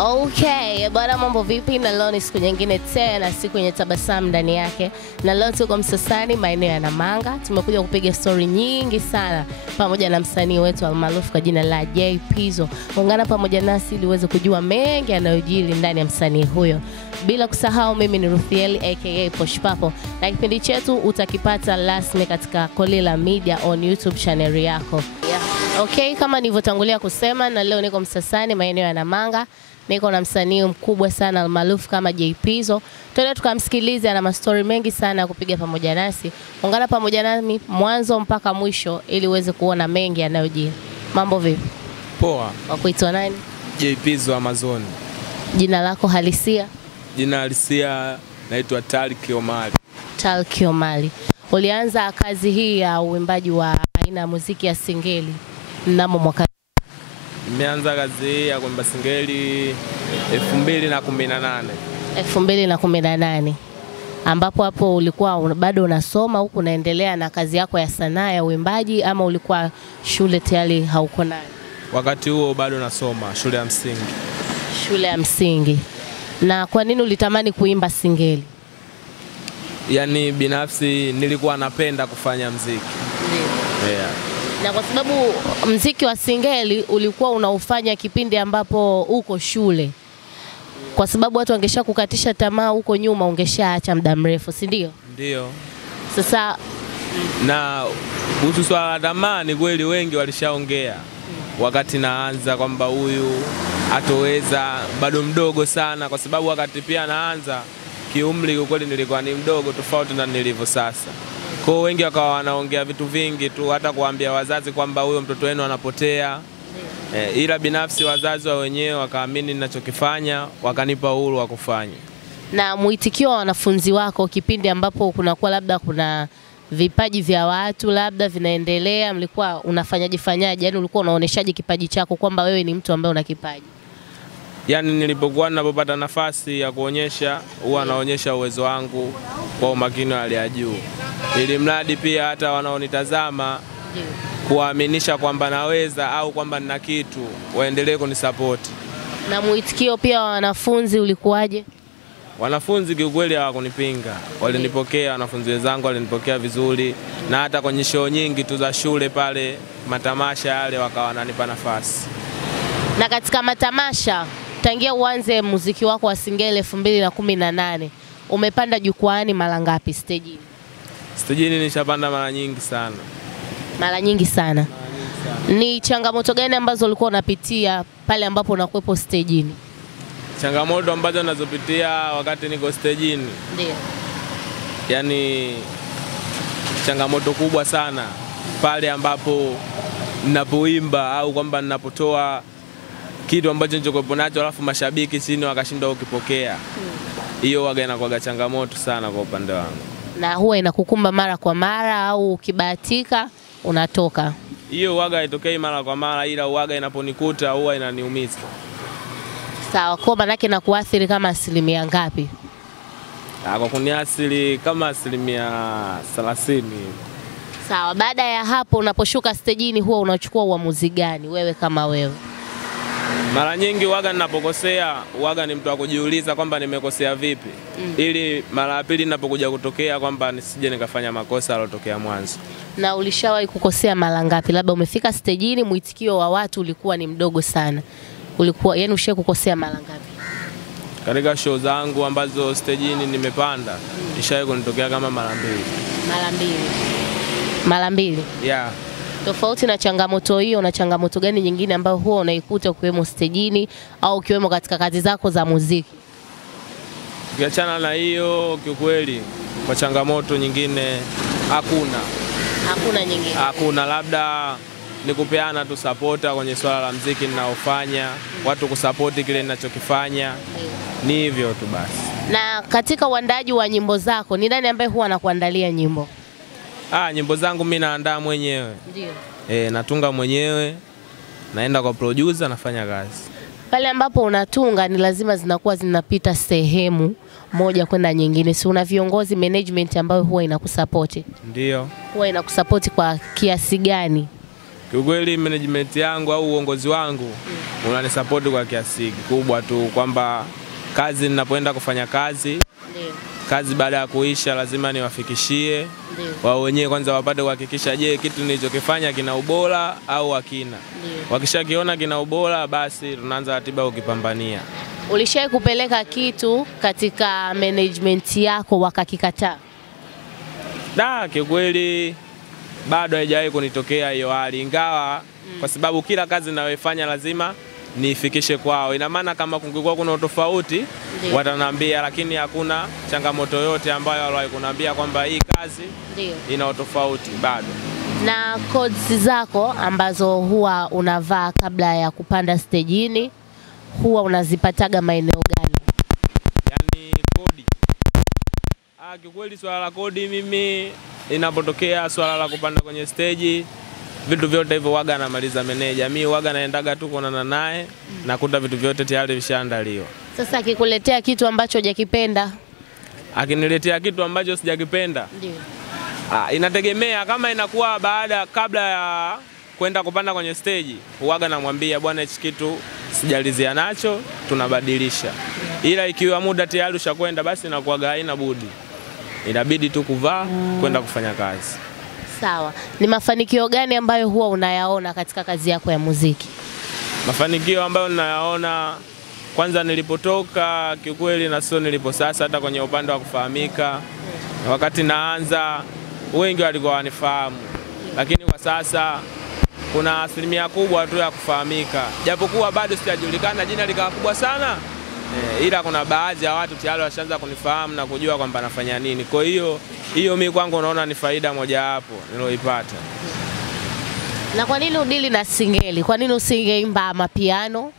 Okay, bwana mambo vipi? Na leo ni siku nyingine tena, siku yenye tabasamu ndani yake. Na leo tuko Msasani, maeneo ya Namanga. Tumekuja kupiga story nyingi sana pamoja na msanii wetu almaarufu kwa jina la Jay Pizzo. Ungana pamoja nasi ili uweze kujua mengi yanayojiri ndani ya msanii huyo. Bila kusahau mimi ni Ruthiel aka Posh Papo. Na kipindi chetu utakipata rasmi katika Kolila Media on YouTube channel yako. Okay, kama nilivyotangulia kusema, na leo niko Msasani, maeneo ya Namanga. Niko na msanii mkubwa sana almaarufu kama Jay Pizzo. Twende tukamsikilize, ana mastori mengi sana kupiga pamoja nasi. Ungana pamoja nami mwanzo mpaka mwisho ili uweze kuona mengi yanayojiri. Mambo vipi? Poa. Wakuitwa nani? Jay Pizzo Amazon. Jina lako halisia? Jina halisia naitwa Tariq Omari. Tariq Omari. Ulianza kazi hii ya uimbaji wa aina ya muziki ya singeli mnamo mwaka? Nimeanza kazi hii ya kuimba singeli 2018. 2018. Ambapo hapo ulikuwa bado unasoma huku unaendelea na kazi yako ya sanaa ya uimbaji, ama ulikuwa shule tayari hauko nayo? Wakati huo bado nasoma shule ya msingi. Shule ya msingi. Na kwa nini ulitamani kuimba singeli? Yaani binafsi nilikuwa napenda kufanya muziki. Ndio. Yeah. Na kwa sababu muziki wa singeli ulikuwa unaufanya kipindi ambapo uko shule, kwa sababu watu wangesha kukatisha tamaa huko nyuma, ungeshaacha muda mrefu, si ndio? Ndio. Sasa na kuhusu swala la tamaa, ni kweli wengi walishaongea wakati naanza kwamba huyu atoweza, bado mdogo sana, kwa sababu wakati pia naanza kiumri kweli nilikuwa ni mdogo tofauti na nilivyo sasa. Kwa wengi wakawa wanaongea vitu vingi tu, hata kuambia wazazi kwamba huyo mtoto wenu anapotea. Ila binafsi wazazi wa wenyewe wakaamini ninachokifanya, wakanipa uhuru wa kufanya. Na muitikio wa wanafunzi wako kipindi ambapo kunakuwa labda kuna vipaji vya watu labda vinaendelea, mlikuwa unafanyaje? Yaani ulikuwa unaoneshaje kipaji chako kwamba wewe ni mtu ambaye una kipaji? Yaani nilipokuwa ninapopata nafasi ya kuonyesha, huwa naonyesha uwezo wangu kwa umakini wa hali ya juu, ili mradi pia hata wanaonitazama kuaminisha kwamba naweza au kwamba nina kitu, waendelee kunisupport. Na muitikio pia wa wanafunzi ulikuwaje? Wanafunzi kiukweli hawakunipinga, walinipokea, wanafunzi wenzangu walinipokea vizuri, na hata kwenye show nyingi tu za shule pale, matamasha yale, wakawa wananipa nafasi. Na katika matamasha, tangia uanze muziki wako wa singeli 2018, umepanda jukwaani mara ngapi stage? Stage nishapanda mara nyingi sana. Mara nyingi sana. Ni changamoto gani ambazo ulikuwa unapitia pale ambapo unakuepo stage? Changamoto ambazo nazopitia wakati niko stage? Ndio. Yaani changamoto kubwa sana pale ambapo ninapoimba au kwamba ninapotoa kitu ambacho nilichokuwa nacho alafu mashabiki chini wakashindwa kukipokea. Hiyo waga inakuwa changamoto sana kwa upande wangu. Na huwa inakukumba mara kwa mara au ukibahatika unatoka? Hiyo waga haitokei mara kwa mara, ila waga inaponikuta huwa inaniumiza. Sawa, kwa maana yake na kuathiri kama asilimia ngapi? Kwa kuniathiri kama 30%. Sawa, baada ya hapo unaposhuka stage huwa unachukua uamuzi gani wewe kama wewe? Mara nyingi waga ninapokosea, waga ni mtu wa kujiuliza kwamba nimekosea vipi, ili mara ya pili ninapokuja kutokea kwamba nisije nikafanya makosa yalotokea mwanzo. Na ulishawahi kukosea mara ngapi? Labda umefika stage muitikio wa watu ulikuwa ni mdogo sana, ulikuwa yani ushawahi kukosea mara ngapi? Katika show zangu ambazo stage nimepanda, ishawahi kunitokea kama mara 2. Mara 2. Mara 2? Yeah. Tofauti na changamoto hiyo, na changamoto gani nyingine ambayo huwa unaikuta ukiwemo stage au ukiwemo katika kazi zako za muziki? Ukiachana na hiyo, kiukweli kwa changamoto nyingine hakuna. Hakuna nyingine? Hakuna, labda ni kupeana tu supporta kwenye swala la muziki ninaofanya, watu kusupport kile ninachokifanya. Ni hivyo tu basi. Na katika uandaji wa nyimbo zako, ni nani ambaye huwa anakuandalia nyimbo? Nyimbo zangu mimi naandaa mwenyewe. Ndio. Natunga mwenyewe, naenda kwa producer, nafanya kazi. Pale ambapo unatunga ni lazima zinakuwa zinapita sehemu moja kwenda nyingine. Si una viongozi management ambayo huwa inakusupport? Ndio. Huwa inakusupport kwa kiasi gani? Kiukweli management yangu au uongozi wangu unanisupport kwa kiasi kikubwa tu, kwamba kazi ninapoenda kufanya kazi, kazi baada ya kuisha lazima niwafikishie wao wenyewe kwanza, wapate kuhakikisha je, kitu nilichokifanya kina ubora au hakina. Wakishakiona kina ubora, basi tunaanza ratiba ukipambania. Ulishawahi kupeleka kitu katika management yako wakakikataa? Kiukweli bado haijawahi kunitokea hiyo hali, ingawa kwa sababu kila kazi ninayofanya lazima nifikishe kwao. Ina maana kama kungekuwa kuna utofauti wataniambia, lakini hakuna changamoto yote ambayo waliwahi kuniambia kwamba hii kazi ina utofauti bado. Na codes zako ambazo huwa unavaa kabla ya kupanda stejini huwa unazipataga maeneo gani? Yani kodi. Kiukweli swala la kodi, mimi inapotokea swala la kupanda kwenye stage, vitu vyote hivyo waga namaliza meneja. Mimi waga naendaga tu kuonana naye, nakuta vitu vyote tayari vishaandaliwa. Sasa akikuletea kitu ambacho hujakipenda? Akiniletea kitu ambacho sijakipenda? Ndio. Inategemea, kama inakuwa kabla ya kwenda kupanda kwenye stage, waga namwambia bwana, hichi kitu sijalizia nacho, tunabadilisha. Ila ikiwa muda tayari ushakwenda, basi inakuwa haina budi, inabidi tu kuvaa kwenda kufanya kazi. Sawa. Ni mafanikio gani ambayo huwa unayaona katika kazi yako ya muziki? Mafanikio ambayo ninayaona, kwanza nilipotoka kiukweli na sio nilipo sasa, hata kwenye upande wa kufahamika. Wakati naanza wengi walikuwa wanifahamu, lakini kwa sasa kuna asilimia kubwa tu ya kufahamika. Japokuwa bado sijajulikana, jina likawa kubwa sana, ila kuna baadhi ya watu tayari washaanza kunifahamu na kujua kwamba nafanya nini. Kwa hiyo mimi kwangu naona ni faida moja hapo niloipata. Na kwa nini udili na singeli? Kwa nini usingeimba mapiano?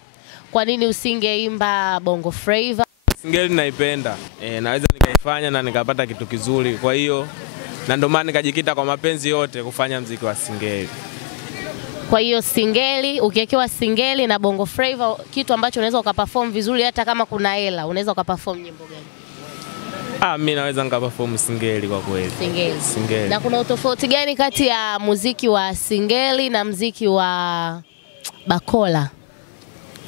Kwa nini usingeimba bongo flava? Singeli naipenda. Naweza nikaifanya na nikapata kitu kizuri. Kwa hiyo na ndio maana nikajikita kwa mapenzi yote kufanya muziki wa singeli. Kwa hiyo singeli, ukiwekewa singeli na bongo flava, kitu ambacho unaweza ukaperform vizuri hata kama kuna hela, unaweza ukaperform nyimbo gani? Mimi naweza nikaperform singeli kwa kweli. Singeli. Na kuna utofauti gani kati ya muziki wa singeli na muziki wa bakola?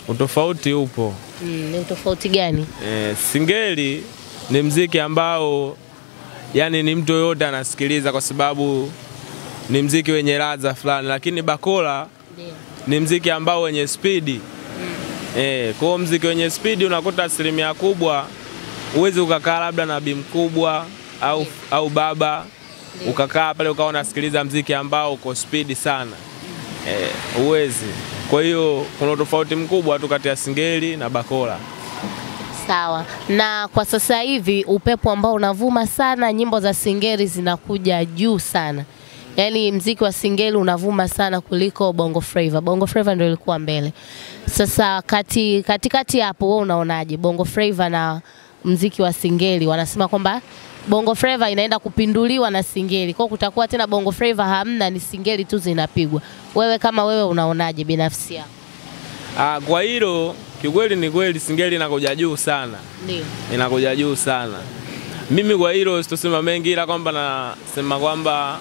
Utofauti upo. Ni utofauti gani? Singeli ni muziki ambao yani ni mtu yote anasikiliza kwa sababu ni muziki wenye ladha fulani, lakini bakola ni muziki ambao wenye speed. Kwa muziki wenye speed unakuta asilimia kubwa uwezi ukakaa labda na bi mkubwa au baba ukakaa pale ukawa unasikiliza muziki ambao uko speed sana. Uwezi. Kwa hiyo kuna tofauti mkubwa tu kati ya singeli na bakola. Sawa. Na kwa sasa hivi upepo ambao unavuma sana, nyimbo za singeli zinakuja juu sana. Yaani muziki wa singeli unavuma sana kuliko bongo flava. Bongo flava ndio ilikuwa mbele. Sasa katikati hapo wewe unaonaje bongo flava na muziki wa singeli? Wanasema kwamba bongo flava inaenda kupinduliwa na singeli. Kwa kutakuwa tena bongo flava hamna, ni singeli tu zinapigwa. Wewe kama wewe unaonaje binafsi yako? Kwa hilo kiukweli ni kweli singeli inakuja juu sana. Ndio. Inakuja juu sana. Mimi kwa hilo sitosema mengi, ila kwamba nasema kwamba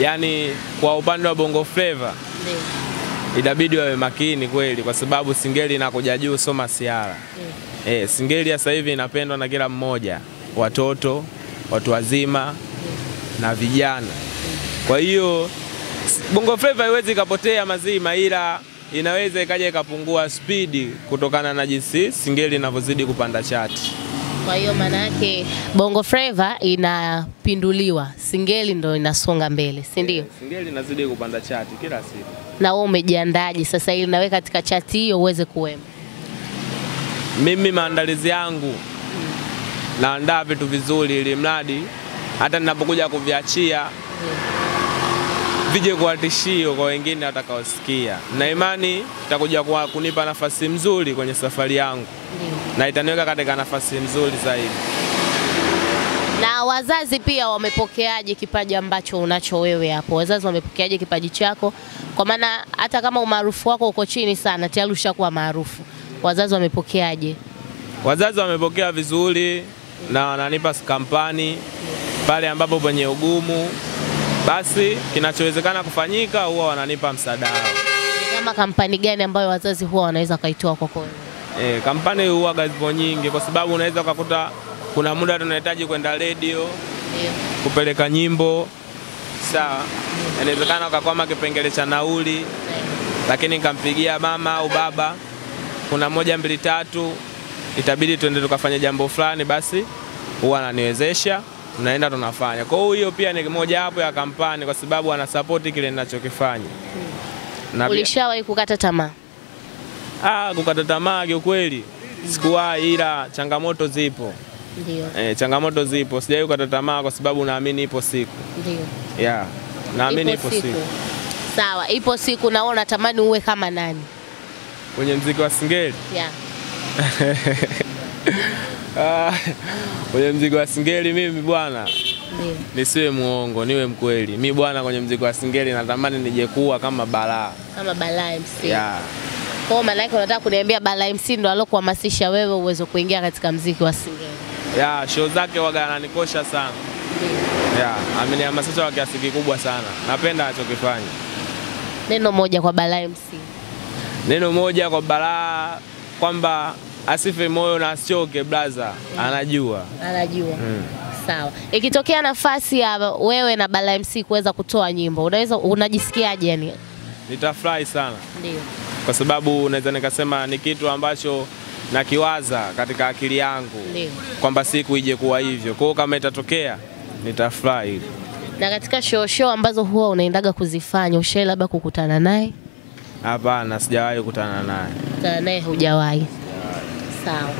yani kwa upande wa bongo flava inabidi wawe makini kweli, kwa sababu singeli inakuja juu sio masiara. Singeli sasa hivi inapendwa na kila mmoja, watoto, watu wazima na vijana. Kwa hiyo bongo flava haiwezi kapotea mazima, ila inaweza ikaja ikapungua speed kutokana na jinsi singeli inavyozidi kupanda chati. Kwa hiyo maana yake bongo flava inapinduliwa, singeli ndo inasonga mbele, si ndio? Singeli inazidi kupanda chati kila siku. Na wewe umejiandaje sasa ili nawe katika chati hiyo uweze kuwemo? Mimi maandalizi yangu naandaa vitu vizuri ili mradi hata ninapokuja kuviachia vije kwa tishio kwa wengine watakaosikia. Na imani itakuja kunipa nafasi nzuri kwenye safari yangu. Na itaniweka katika nafasi nzuri zaidi. Na wazazi pia wamepokeaje kipaji ambacho unacho wewe hapo? Wazazi wamepokeaje kipaji chako? Kwa maana hata kama umaarufu wako uko chini sana, tayari ushakuwa maarufu. Wazazi wamepokeaje? Wazazi wamepokea vizuri na wananipa kampani pale ambapo penye ugumu basi kinachowezekana kufanyika huwa wananipa msaada wao. Kama kampani gani ambayo wazazi huwa wanaweza kaitoa kwako? Kampani huwa zipo nyingi, kwa sababu unaweza ukakuta kuna muda tunahitaji kwenda radio kupeleka nyimbo, sawa. Inawezekana ukakwama kipengele cha nauli, lakini nikampigia mama au baba, kuna 1 2 3 itabidi tuende tukafanya jambo fulani, basi huwa ananiwezesha, tunaenda tunafanya. Kwa hiyo pia ni moja hapo ya kampani, kwa sababu ana support kile ninachokifanya. Ulishawahi kukata tamaa? Kukata tamaa kiukweli sikuwahi, ila changamoto zipo. Ndio. Changamoto zipo. Sijawahi kukata tamaa kwa sababu naamini ipo siku. Ndio. Naamini ipo siku. Sawa, ipo siku. Na wewe unatamani uwe kama nani kwenye muziki wa Singeli? Kwenye muziki wa Singeli mimi bwana, nisiwe muongo, niwe mkweli. Mimi bwana, kwenye muziki wa Singeli natamani nije kuwa kama Balaa. Kama Balaa MC. Kwa maana yake unataka kuniambia Balaa MC ndo alokuhamasisha wewe uweze kuingia katika muziki wa Singeli? Show zake waga ananikosha sana. Amenihamasisha kwa kiasi kikubwa sana. Napenda anachokifanya. Neno moja kwa Balaa MC. Neno moja kwa Balaa, kwamba asife moyo na asioke brother. Anajua. Sawa. Ikitokea nafasi ya wewe na Balaa MC kuweza kutoa nyimbo, unajisikiaje yani? Nitafurahi sana. Ndio. Kwa sababu naweza nikasema ni kitu ambacho nakiwaza katika akili yangu, kwamba siku ije kuwa hivyo. Kwa hiyo kama itatokea nitafurahi. Na katika show ambazo huwa unaendaga kuzifanya, ushawahi labda kukutana naye? Hapana, sijawahi kukutana naye. Kukutana naye hujawahi? Sawa.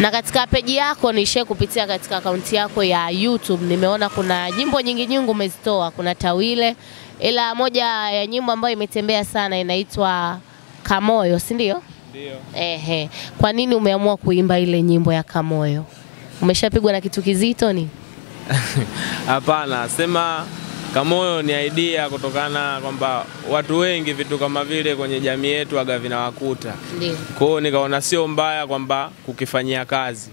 Na katika peji yako nishe kupitia katika akaunti yako ya YouTube, nimeona kuna nyimbo nyingi umezitoa. Kuna Tawile, ila moja ya nyimbo ambayo imetembea sana inaitwa Kamoyo, si ndio? Ndio. Kwa nini umeamua kuimba ile nyimbo ya Kamoyo? Umeshapigwa na kitu kizito ni? Hapana, sema Kamoyo ni idea kutokana kwamba watu wengi vitu kama vile kwenye jamii yetu aga vinawakuta. Ndio. Kwa hiyo nikaona sio mbaya kwamba kukifanyia kazi.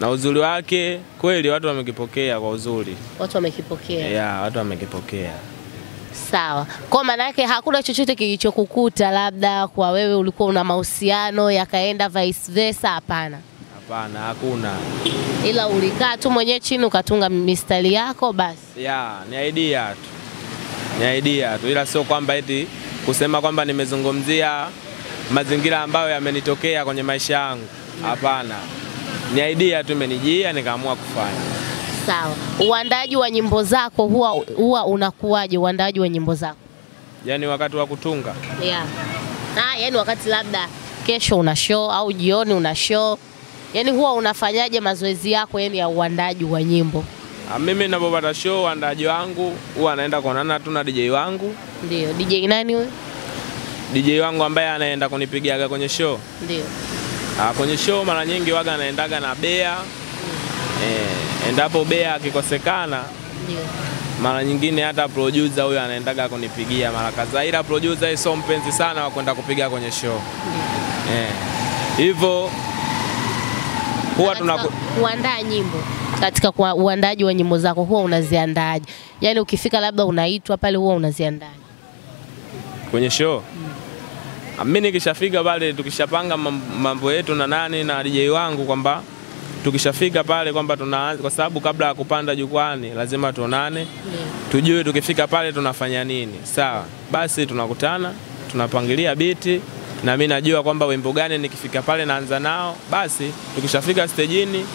Na uzuri wake kweli watu wamekipokea kwa uzuri. Watu wamekipokea? Watu wamekipokea. Sawa. Kwa maana yake hakuna chochote kilichokukuta labda kwa wewe ulikuwa una mahusiano yakaenda vice versa? Hapana. Hapana, hakuna. Ila ulikaa tu mwenyewe chini ukatunga mistari yako basi? Ni idea tu. Ni idea tu, ila sio kwamba eti kusema kwamba nimezungumzia mazingira ambayo yamenitokea kwenye maisha yangu. Hapana. Ni idea tu imenijia nikaamua kufanya. Sawa. Uandaji wa nyimbo zako huwa unakuwaje, uandaji wa nyimbo zako? Yaani wakati wa kutunga? Yaani wakati labda kesho una show au jioni una show, yaani huwa unafanyaje mazoezi yako yani ya uandaji wa nyimbo? Mimi ninapopata show, uandaji wangu huwa naenda kuonana tu na DJ wangu. Ndio. DJ nani wewe? DJ wangu ambaye anaenda kunipigiaga kwenye show. Ndio. Kwenye show mara nyingi waga anaendaga na bea. Endapo bea akikosekana, mara nyingine hata producer huyo anaendaga kunipigia mara kadhaa, ila producer sio mpenzi sana wa kwenda kupiga kwenye show. Hivyo huwa kuandaa nyimbo. Katika uandaji wa nyimbo zako huwa unaziandaaje? Yaani ukifika labda unaitwa pale huwa unaziandaaje? Kwenye show? Mimi nikishafika pale tukishapanga mambo yetu na nani na DJ wangu kwamba tukishafika pale kwamba tunaanza, kwa sababu kabla ya kupanda jukwani lazima tuonane. Tujue tukifika pale tunafanya nini. Sawa. Basi tunakutana, tunapangilia biti, na mimi najua kwamba wimbo gani nikifika pale naanza nao. Basi tukishafika stejini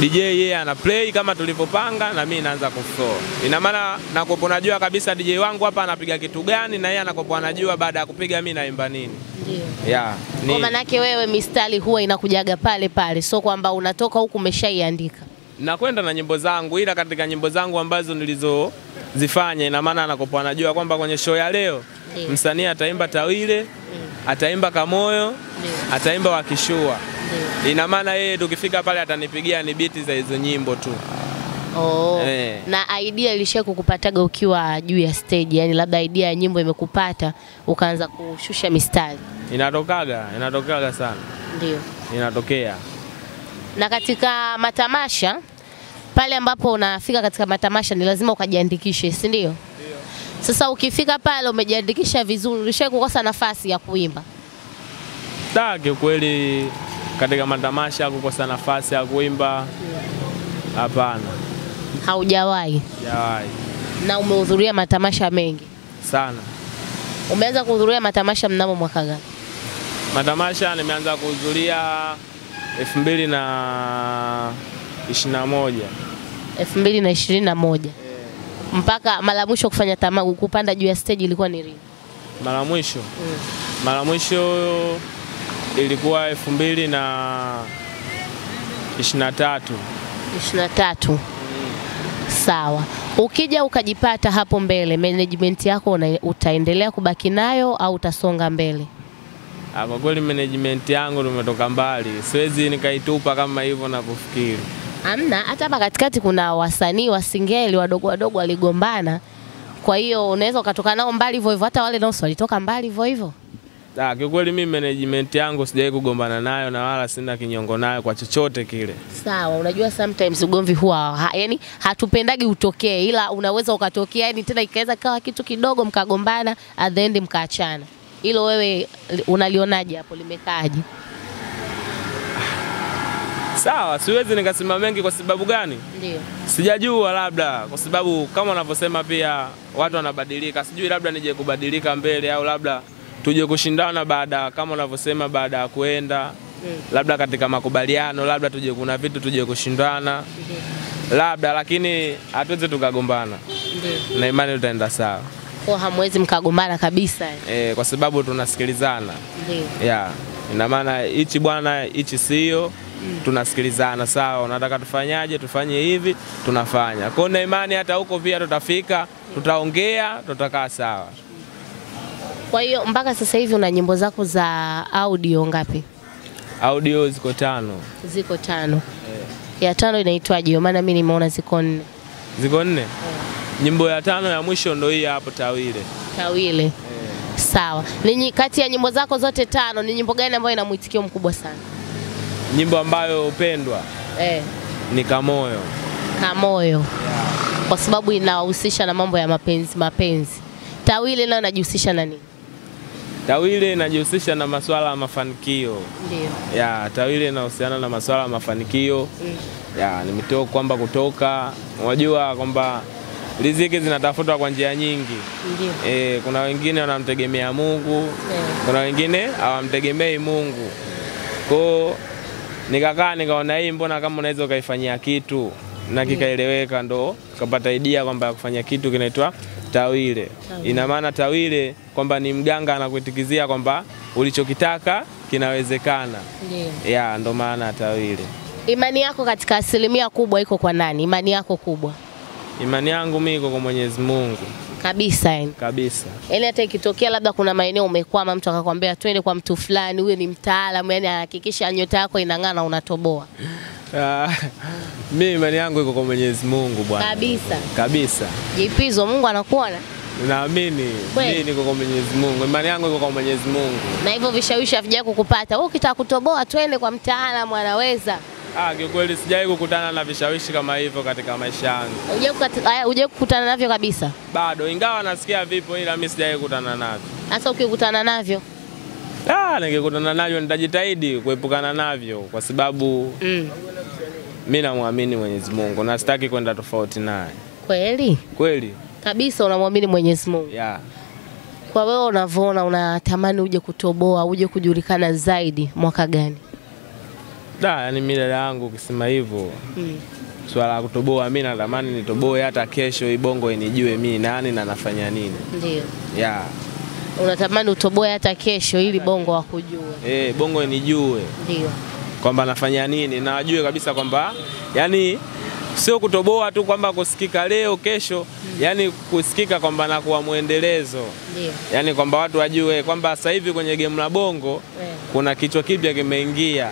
DJ yeye ana play kama tulivyopanga na mimi naanza kuflow. Ina maana nakopo najua kabisa DJ wangu hapa anapiga kitu gani na yeye anakopo anajua baada ya kupiga mimi naimba nini. Ndio. Kwa maana yake wewe mistari huwa inakujaga pale pale, sio kwamba unatoka huku umeshaiandika. Nakwenda na nyimbo zangu, ila katika nyimbo zangu ambazo nilizozifanya ina maana anakopo anajua kwamba kwenye show ya leo msanii ataimba Tawile, ataimba Kamoyo, ataimba Wakishua. Ina maana yeye tukifika pale atanipigia ni biti za hizo nyimbo tu. Na idea ilisha kukupataga ukiwa juu ya stage, yani labda idea ya nyimbo imekupata ukaanza kushusha mistari? Inatokaga sana. Ndio. Inatokea. Na katika matamasha pale ambapo unafika katika matamasha ni lazima ukajiandikishe, si ndio? Sasa ukifika pale umejiandikisha vizuri, ulishawahi kukosa nafasi ya kuimba? Kiukweli katika matamasha kukosa nafasi ya kuimba hapana. Haujawahi? Hajawahi. Na umehudhuria matamasha mengi Sana. Umeanza kuhudhuria matamasha mnamo mwaka gani? Matamasha nimeanza kuhudhuria 2021. 2021. Mpaka mara mwisho kufanya kupanda juu ya stage ilikuwa ni lini? Mara mwisho? Mara mwisho ilikuwa 2023. 23. Sawa. Ukija ukajipata hapo mbele, management yako utaendelea kubaki nayo au utasonga mbele? Kwa kweli management yangu tumetoka mbali. Siwezi nikaitupa kama hivyo ninavyofikiri. Hamna, hata hapa katikati kuna wasanii wa singeli wadogo wadogo waligombana. Kwa hiyo unaweza ukatoka nao mbali hivyo hivyo, hata wale nao walitoka mbali hivyo hivyo. Kwa kweli mimi management yangu sijawahi kugombana nayo na wala sina kinyongo nayo kwa chochote kile. Sawa, unajua sometimes ugomvi huwa yani hatupendagi utokee, ila unaweza ukatokea yani tena ikaweza kawa kitu kidogo mkagombana at the end mkaachana. Hilo wewe unalionaje hapo, limekaaje? Sawa, siwezi nikasema mengi kwa sababu gani? Ndio. Sijajua, labda kwa sababu kama unavyosema pia watu wanabadilika. Sijui labda nije kubadilika mbele au labda tuje kushindana baada kama unavyosema baada ya kuenda. Labda katika makubaliano labda tuje kuna vitu tuje kushindana. Labda, lakini hatuwezi tukagombana. Ndio. Na imani tutaenda sawa. Kwa hamwezi mkagombana kabisa? Kwa sababu tunasikilizana. Ndio. Ina maana hichi bwana hichi sio, tunasikilizana sawa, unataka tufanyaje, tufanye hivi, tunafanya. Kwa na imani hata huko pia tutafika, tutaongea, tutakaa sawa. Kwa hiyo mpaka sasa hivi una nyimbo zako za audio ngapi? Audio ziko 5. Ziko 5. Ya 5 inaitwaje? Maana mimi nimeona ziko 4. Ziko 4? Nyimbo ya 5 ya mwisho ndio hii hapo, Tawile. Tawile. Sawa. Ni kati ya nyimbo zako zote 5 ni nyimbo gani ambayo ina mwitikio mkubwa sana? Nyimbo ambayo upendwa ni Kamoyo. Kamoyo. Kwa sababu inahusisha na mambo ya mapenzi. Tawile nayo inajihusisha na nini? Tawile inajihusisha na masuala ya mafanikio. Ndio. Tawile inahusiana na masuala ya mafanikio. Nimetoka kwamba kutoka, unajua kwamba riziki zinatafutwa kwa njia nyingi. Ndio. Kuna wengine wanamtegemea Mungu, kuna wengine hawamtegemei Mungu. Kwa nikakaa nikaona hii mbona kama unaweza ukaifanyia kitu na kikaeleweka, ndo kapata idea kwamba kufanya kitu kinaitwa Tawile. Ina maana Tawile kwamba ni mganga anakuitikizia kwamba ulichokitaka kinawezekana. Ndio. Ndo maana Tawile. Imani yako katika asilimia kubwa iko kwa nani? Imani yako kubwa? Imani yangu mimi iko kwa Mwenyezi Mungu. Kabisa yani. Kabisa. Yaani hata ikitokea labda kuna maeneo umekwama, mtu akakwambia twende kwa mtu fulani, huyo ni mtaalamu, yani anahakikisha nyota yako inang'aa na unatoboa. Mimi imani yangu iko kwa Mwenyezi Mungu bwana. Kabisa. Kabisa. Jipizo, Mungu anakuona? Naamini. Mimi niko kwa Mwenyezi Mungu. Imani yangu iko kwa Mwenyezi Mungu. Na hivyo vishawishi havija kukupata. Wewe ukitaka kutoboa twende kwa mtaalamu anaweza. Kiukweli sijawahi kukutana na vishawishi kama hivyo katika maisha yangu. Hujawahi kukutana navyo kabisa? Bado, ingawa nasikia vipo ila mimi sijawahi kukutana navyo. Sasa ukikutana navyo? Nikikutana navyo nitajitahidi kuepukana navyo kwa sababu mimi namwamini Mwenyezi Mungu na sitaki kwenda tofauti naye. Kweli? Kweli. Kabisa unamwamini Mwenyezi Mungu? Kwa wewe unavyoona unatamani uje kutoboa, uje kujulikana zaidi mwaka gani? Yani mimi dada yangu ukisema hivyo, swala la kutoboa mimi natamani nitoboe hata kesho Ibongo inijue mimi nani na nafanya nini. Ndio. Unatamani utoboe hata kesho ili Bongo wakujue. Bongo inijue. Ndio. Kwamba nafanya nini na wajue kabisa kwamba yani sio kutoboa tu kwamba kusikika leo kesho, yani kusikika kwamba na kuwa muendelezo. Ndio. Yani kwamba watu wajue kwamba sasa hivi kwenye game la Bongo kuna kichwa kipya kimeingia.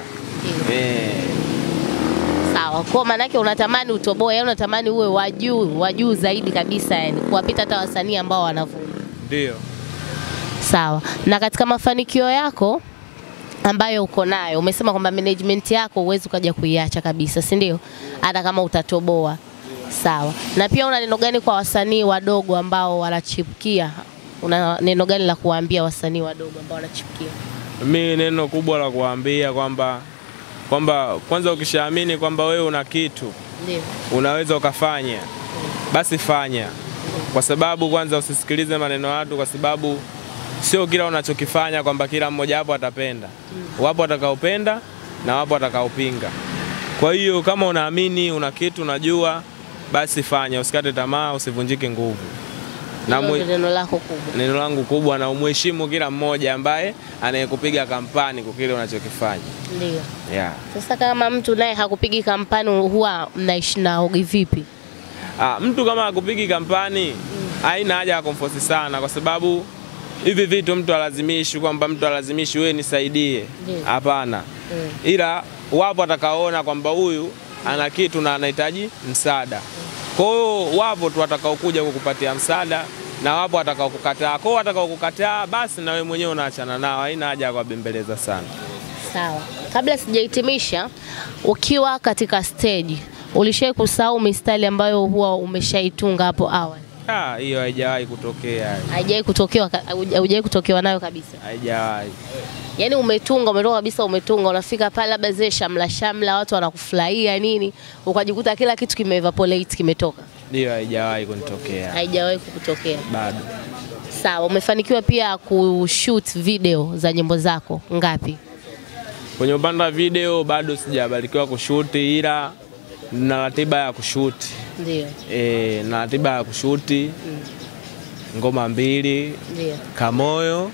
Sawa. Kwa maana yake unatamani utoboe, yani unatamani uwe wa juu zaidi kabisa, yani kuwapita hata wasanii ambao wanavuma. Ndio. Sawa. Na katika mafanikio yako ambayo uko nayo, umesema kwamba management yako uwezi ukaja kuiacha kabisa, si ndio? Hata kama utatoboa. Sawa. Na pia una neno gani kwa wasanii wadogo ambao wanachipukia? Una neno gani la kuwaambia wasanii wadogo ambao wanachipukia? Mimi neno kubwa la kuambia kwamba kwanza ukishaamini kwamba wewe una kitu Ndio. unaweza ukafanya, basi fanya. Kwa sababu kwanza usisikilize maneno ya watu, kwa sababu sio kila unachokifanya kwamba kila mmoja hapo atapenda. Wapo watakaopenda na wapo watakaopinga. Kwa hiyo kama unaamini una kitu unajua, basi fanya, usikate tamaa, usivunjike nguvu. Na neno lako kubwa. Neno langu kubwa, na umheshimu kila mmoja ambaye anayekupiga kampani kwa kile unachokifanya. Ndio. Yeah. Sasa kama mtu naye hakupigi kampani huwa mnaishi nao vipi? Mtu kama hakupigi kampani haina haja ya kumforce sana, kwa sababu hivi vitu mtu alazimishi kwamba mtu alazimishi wewe nisaidie. Hapana. Ila wapo atakaoona kwamba huyu ana kitu na anahitaji msaada. Kwa hiyo wapo tu watakaokuja kukupatia msaada na wapo watakaokukataa. Kwa hiyo watakaokukataa basi na wewe mwenyewe unaachana nao, haina haja ya kubembeleza sana. Sawa. Kabla sijahitimisha, ukiwa katika stage, ulishawahi kusahau mistari ambayo huwa umeshaitunga hapo awali? Hiyo haijawahi kutokea. Haijawahi kutokewa nayo kabisa? Haijawahi. Yaani umetoka kabisa, unafika pale labda zile shamla watu wanakufurahia nini, ukajikuta kila kitu kimeevaporate, kimetoka? Ndio, haijawahi kunitokea. Haijawahi kukutokea? Bado. Sawa. Umefanikiwa pia kushoot video za nyimbo zako ngapi? Kwenye upande wa video bado sijabarikiwa kushuti, ila na ratiba ya kushuti. Ndio. Na ratiba ya kushuti ngoma 2. Ndio. Kamoyo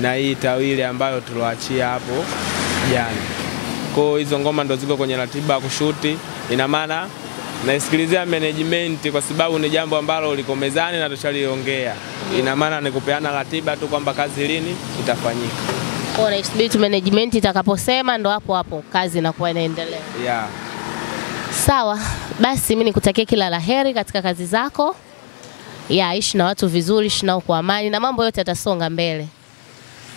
na hii Tawili ambayo tuloachia hapo jana. Kwa hizo ngoma ndo ziko kwenye ratiba ya kushuti. Ina maana naisikilizia management kwa sababu ni jambo ambalo liko mezani na tushaliongea. Ina maana ni kupeana ratiba tu kwamba kazi lini itafanyika. Kwa naisubiri tu management itakaposema ndo hapo kazi inakuwa inaendelea. Yeah. Sawa. Basi mimi nikutakia kila laheri katika kazi zako. Ishi na watu vizuri, ishi nao kwa amani na mambo yote yatasonga mbele.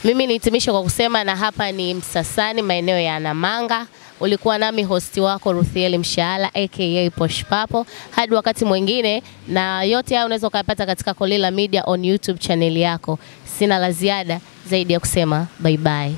Mimi nihitimisha kwa kusema, na hapa ni Msasani, maeneo ya Namanga. Ulikuwa nami hosti wako Ruthiel Mshaala aka Posh Papo. Hadi wakati mwingine, na yote haya unaweza kupata katika Kolila Media on YouTube channel yako. Sina la ziada zaidi ya kusema bye bye.